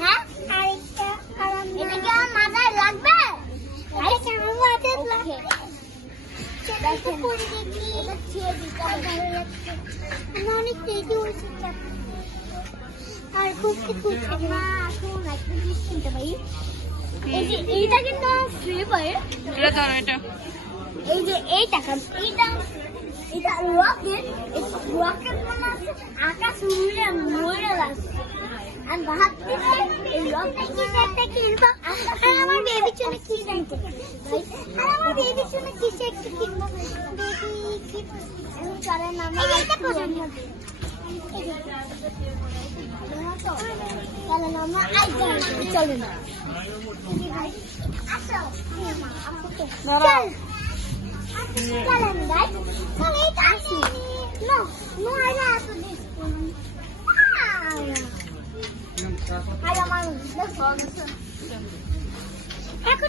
হ্যাঁ আরেকটা কারণ এটা কি আমার মাথায় লাগবে আরেকটা আমার মাথায় লাগবে সেটা পরে দেখি এটা ছেড়ে দিতে ভালো লাগছে আমি অনেক রেডি হয়েছি আর খুব কিছু আমরা এখন একটা জিনিস কিনতে পারি এই যে এইটা কিন্তু ফ্লেভার এটা ধরো এটা এই যে এইটা এটা রকেট মানে আছে আকাশ উড়ে মরে লাগছে আমি ভাবছি এই রকেট কিছু একটা কিনবো আর আমার বেবির জন্য কি কিনতে আর আমার বেবির জন্য কিছু একটা কিনবো বেবি কি চলে না এটা পছন্দ চলে না আমার আইডিয়া চলে না আসো চল Kalian guys, kami kasih. No, no ada tulis. Ada malu. Aku